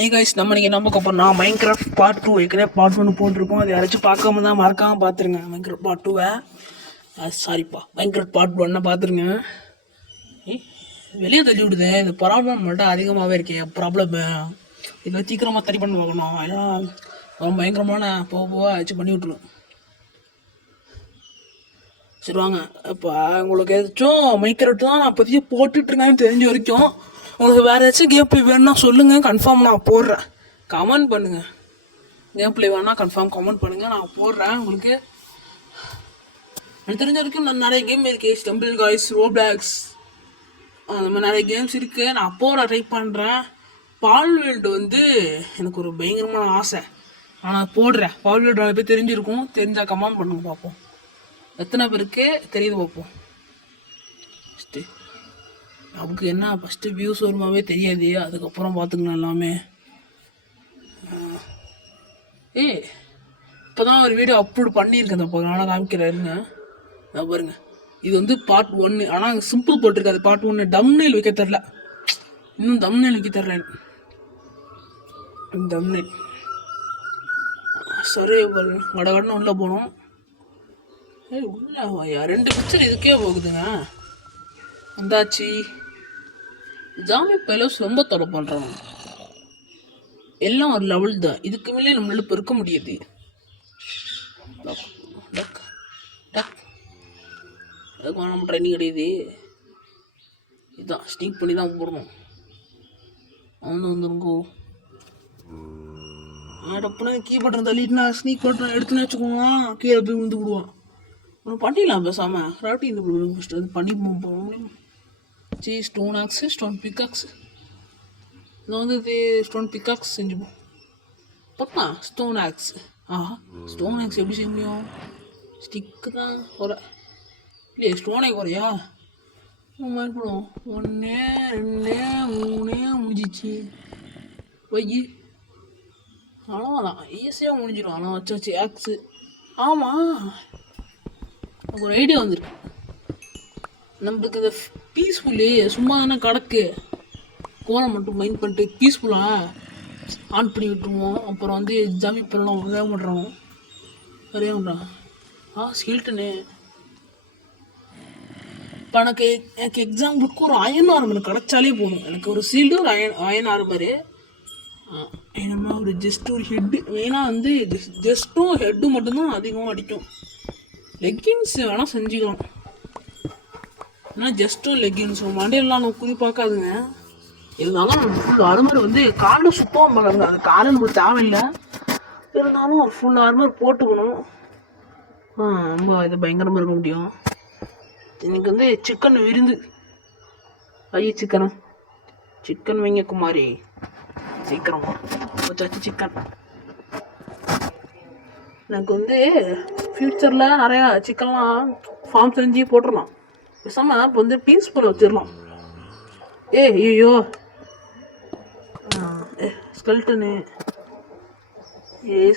ஐ guys நம்ம நீங்கள் என்ன பார்க்க போகிறோம் மைன்கிராஃப்ட் பார்ட் 2 ஏற்கனவே பார்ட் 1 போட்டிருக்கோம். அது யாராச்சும் பார்க்காம தான் மறக்காமல் பார்த்துருங்க. மைன்கிராஃப்ட் பார்ட் 2 சாரிப்பா மைன்கிராஃப்ட் பார்ட் 1 பார்த்துருங்க. வெளியே தள்ளி விடுது. இந்த ப்ராப்ளம் மட்டும் அதிகமாகவே இருக்கேன். ப்ராப்ளம் இதில் சீக்கிரமாக தடி பண்ணி பார்க்கணும். ஏன்னா ரொம்ப பயங்கரமான போக ஆச்சு பண்ணி விட்டுரும். சரி வாங்க. இப்போ உங்களுக்கு ஏதாச்சும் மைன்கிராஃப்ட் தான் நான் பற்றியே போட்டுட்ருக்கேன்னு தெரிஞ்ச வரைக்கும் உங்களுக்கு வேறு ஏதாச்சும் கேம் ப்ளே வேணுன்னா சொல்லுங்கள், கன்ஃபார்ம் நான் போடுறேன். கமெண்ட் பண்ணுங்கள். கேம் ப்ளே வேணால் கன்ஃபார்ம் கமெண்ட் பண்ணுங்கள், நான் போடுறேன். உங்களுக்கு எனக்கு தெரிஞ்ச வரைக்கும் நான் நிறைய கேம் இருக்குது. ஸ்டம்பிள் காய்ஸ், ரோப்ளாக்ஸ், அந்த மாதிரி நிறைய கேம்ஸ் இருக்குது. நான் போகிற ட்ரை பண்ணுறேன். பால் வேல்டு வந்து எனக்கு ஒரு பயங்கரமான ஆசை. ஆனால் போடுறேன். பால் வேல்டு நிறைய பேர் தெரிஞ்சிருக்கும். தெரிஞ்சால் கமெண்ட் பண்ணுங்க பார்ப்போம். எத்தனை பேருக்கு தெரியுது பார்ப்போம். ஃபஸ்ட்டு நமக்கு என்ன ஃபஸ்ட்டு வியூஸ் வருமாவே தெரியாது. அதுக்கப்புறம் பார்த்துக்கலாம் எல்லாமே. இப்போ தான் ஒரு வீடியோ அப்லோட் பண்ணியிருக்கேன். அப்போ நானும் காமிக்கிறாருங்க. நான் பாருங்க, இது வந்து பார்ட் 1. ஆனால் சிம்பிள் போட்டிருக்காது. பார்ட் 1 தம்ப்நெயில் வைக்க தெரில. இன்னும் தம்ப்நெயில் வைக்க தெரில. தம்ப்நெயில் சரி கடகடன்னு உள்ளே போனோம். உள்ள 2 பிக்சர் இதுக்கே போகுதுங்க. வந்தாச்சு. ஜாமி பெலோஸ் ரொம்ப தொலை பண்ணுறாங்க. எல்லாம் ஒரு லெவல் தான். இதுக்கு மேலே நம்மளால பெருக்க முடியாது. அதுக்கு நம்ம ட்ரைனிங் கிடையாது. இதுதான் ஸ்னீக் பண்ணி தான் போடணும். அவன் வந்துருங்கோ. டப்புனா கீபோர்ட் தள்ளிட்டுனா ஸ்னீக் பட்டன் எடுத்துன்னு வச்சுக்கோங்க. கீழே போய் விழுந்து விடுவான். ஒன்று பண்ணிடலாம் பேசாமல். கிராஃப்டி இந்த ஃபஸ்ட்டு அது பண்ணி போக ஸ்டோன் ஆக்ஸு, ஸ்டோன் பிக்காக்ஸு. இதை வந்து இது ஸ்டோன் பிக்காக்ஸ் செஞ்சுப்போம். பார்க்கலாம். Stone aux. ஸ்டோன் ஆக்ஸ் எப்படி செய்ய முடியும்? ஸ்டிக்கு தான் குறை இல்லையே. ஸ்டோனே குறையா? மாதிரி போடுவோம். 1 2 3 முடிஞ்சிச்சு. வைகி அவ்வளோதான். ஈஸியாக முடிஞ்சிடும். ஆனால் வச்சு ஆக்ஸு. ஆமாம், எனக்கு ஒரு ஐடியா வந்துருக்கு. நம்மளுக்கு இந்த பீஸ்ஃபுல்லு சும்மா தானே கிடக்கு. கோலம் மட்டும் மைண்ட் பண்ணிட்டு பீஸ்ஃபுல்லாக ஆன் பண்ணி விட்டுருவோம். அப்புறம் வந்து ஜாமி பெல்லாம் வேக பண்ணுறோம். சரியா பண்ணுறான். ஸ்கில்டனு இப்போ எனக்கு எக்ஸாம்பிளுக்கு ஒரு அயன் ஆர்மர் கிடச்சாலே போதும். எனக்கு ஒரு சீல்டு, ஒரு அயன் ஆர்மரு, என்னமா ஒரு ஒரு ஹெட்டு. மெயினாக வந்து ஜஸ்ட்டும் ஹெட்டு மட்டும்தான் அதிகமாக அடிக்கும். லெக்கின்ஸ் வேணால் செஞ்சுக்கலாம். ஏன்னா ஜஸ்ட்டும் லெக்கின்ஸும் மண்டையெல்லாம் நான் குறி பார்க்காதுங்க. இருந்தாலும் ஃபுல் ஆர்மர் வந்து காலில் சுத்தமாக பார்க்காதுங்க. அது காலில் நமக்கு தேவையில்லை. இருந்தாலும் ஒரு ஃபுல் ஆர்மர் போட்டுக்கணும். ரொம்ப இது பயங்கரமாக இருக்க முடியும். எனக்கு வந்து சிக்கன் விருந்து. சிக்கன் வைங்க குமாரி. சீக்கிரமா வச்சாச்சு சிக்கன். எனக்கு வந்து ஃப்யூச்சரில் நிறையா சிக்கன்லாம் ஃபார்ம் செஞ்சு போட்டுடலாம். பேசாமல் இப்போ வந்து பீஸ்ஃபுல்லாக வச்சிடலாம். ஐயோ ஸ்கெல்டனு.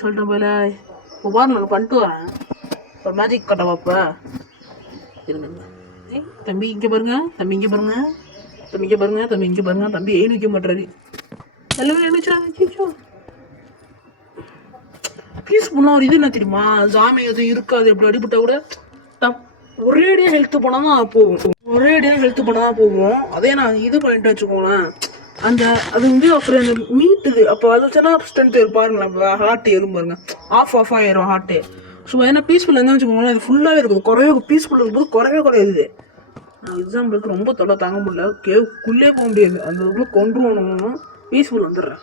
சொல்லிட்டேன் போல. இப்போ பாருங்க, நான் பண்ணிட்டு வரேன். ஒரு மேஜிக் கட்ட பாப்பா இருங்க. தம்பி இங்கே பாருங்க. தம்பி இங்கே பாருங்க. தம்பி இங்கே பாருங்க. தம்பி இங்கே பாருங்க. தம்பி வைக்க மாட்டாரு. எல்லாமே நினைச்சாங்க. பீஸ்ஃபுல்லாக ஒரு இது என்ன தெரியுமா? ஜாமி எதுவும் இருக்காது. எப்படி அடிபட்டா கூட ஒரேடியாக ஹெல்த்து பண்ணால் தான் போகும். அதே நான் இது பண்ணிட்டு வச்சுக்கோங்களேன். அது வந்து அப்புறம் அந்த மீட்டுது. அப்போ அது வச்சுன்னா ஸ்ட்ரென்த் பாருங்களேன். இப்போ ஹார்ட் ஏறும் பாருங்க. ஆஃப் ஆயிரும் ஹார்ட்டு. ஸோ ஏன்னா பீஸ்ஃபுல்லாக இருந்தால் வச்சுக்கோங்களேன், அது ஃபுல்லாகவே இருக்குது. பீஸ்ஃபுல்லாக இருக்கும்போது குறையாது. எக்ஸாம்பிளுக்கு ரொம்ப தொலை தாங்க முடியல. கேவுக்குள்ளே போக முடியாது. அந்த இதுக்குள்ளே கொண்டுருவோம். பீஸ்ஃபுல் வந்துடுறேன்.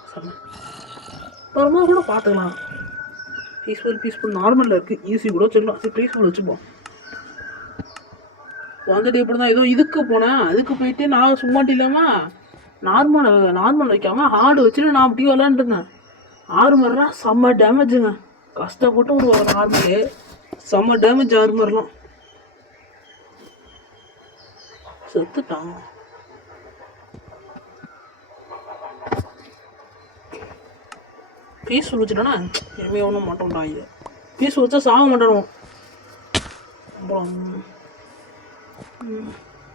அப்புறமா கூட பார்த்துக்கலாம். பீஸ்ஃபுல் நார்மலில் இருக்குது. ஈஸி கூட வச்சுக்கலாம். சரி பீஸ்ஃபுல் வச்சுப்போம். வந்துட்டு இப்படி தான் ஏதோ இதுக்கு போனேன். அதுக்கு போயிட்டு நான் சும்மாட்டி இல்லாமல் நார்மல் வைக்காமல் ஹார்டு வச்சுட்டு நான் அப்படியே விளாண்டுருந்தேன். ஆர்மர்லாம் செம்ம டேமேஜுங்க. கஷ்டப்பட்டு ஒரு நார்மலு செம்ம டேமேஜ். ஆர்மர்லாம் செத்துட்டான். பீஸ் வச்சுட்டோன்னா எதுவுமே ஒன்றும் மாட்டோம்டா. இது பீஸ் வச்சா சாக மாட்டோம். அப்புறம்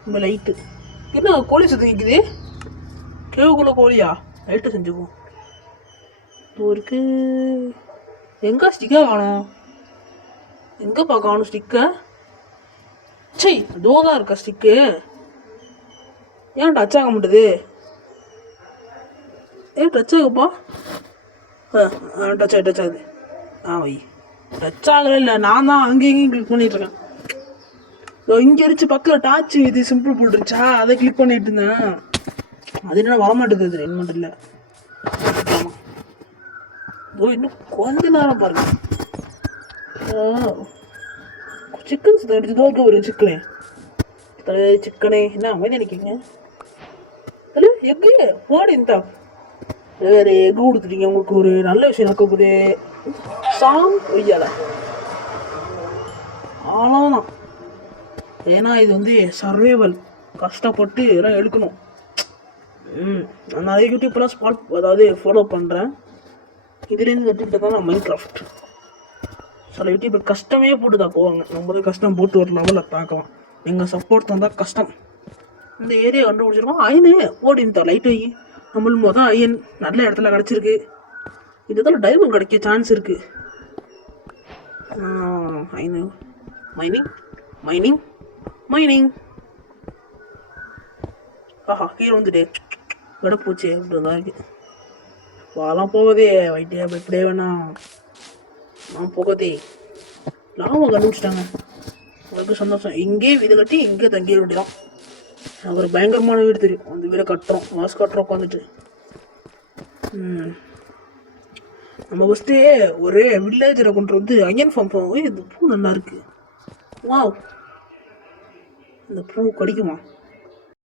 இந்த லைட்டு என்ன கோழி சுற்றி நிற்குது? கேவுக்குள்ளே கோழியா? லைட்டை செஞ்சுக்குவோம். இருக்கு. எங்கே ஸ்டிக்கா காணும்? எங்கேப்பா காணும் ஸ்டிக்கை? சரி அதோ தான் இருக்கா ஸ்டிக்கு. ஏன் டச் ஆக மாட்டுது? ஏன் டச் ஆகுப்பா? டச் ஆகுது. வை. டச் ஆகல. இல்லை நான் தான் அங்கேயும் இங்கேயும் கிளிக் பண்ணிட்டுருக்கேன். இங்கே இருந்துச்சு பக்கத்தில் டாச்சு இது சிம்பிள் போட்டுருச்சா, அதை கிளிக் பண்ணிட்டு இருந்தேன். அது என்ன வரமாட்டேது. அது என்ன மட்டும் இல்லை. இன்னும் கொஞ்ச நேரம் பாருங்க. சிக்கன் எடுத்து தோக்க ஒரு சிக்கனே என்ன அமைதி நினைக்கிங்க. எக்கு போடு இந்த வேறு எக்கு கொடுத்துட்டீங்க. உங்களுக்கு ஒரு நல்ல விஷயம் நடக்க போகுது. சாங் ஒய்யால அவ்வளோதான். ஏன்னா இது வந்து சர்வைவல், கஷ்டப்பட்டு இதெல்லாம் எடுக்கணும். நான் நிறைய யூடியூப்லாம் அதாவது ஃபாலோ பண்ணுறேன். இதுலேருந்து கற்றுக்கிட்டு தான் நான் மைன்கிராஃப்ட். சில யூடியூப் கஷ்டமே போட்டு தான் போவாங்க. நம்மளே கஷ்டம் போட்டு ஒரு லெவலில் பார்க்கலாம். எங்கள் சப்போர்ட் தான் கஷ்டம். இந்த ஏரியா கண்டுபிடிச்சிருக்கோம். அயனு ஓடி இந்த லைட் வை. நம்மளும் மொதல் அயன் நல்ல இடத்துல கிடச்சிருக்கு. இதுதான் டைமண்ட் கிடைக்க சான்ஸ் இருக்குது. Iron mining mining mining. ஆஹா கீழே வந்துட்டு விட போச்சு அப்படிதான் இருக்கு. வாலாம் போகுதே வைட்டியா இப்படியே வேணாம். நான் போகதே லாபம் கண்டுபிடிச்சிட்டாங்க. அவருக்கு சந்தோஷம். இங்கே வீடு கட்டி இங்கே தங்கிட வேண்டியதான். ஒரு பயங்கரமான வீடு தெரியும். அந்த வீடை கட்டுறோம், மாசு கட்டுறோம் உட்காந்துட்டு. நம்ம ஃபஸ்ட்டு ஒரு வில்லேஜரை கொண்டு வந்து அயன் ஃபார்ம் போவோம். இந்த பூ நல்லா இருக்கு. வா இந்த பூ கடிக்குமா?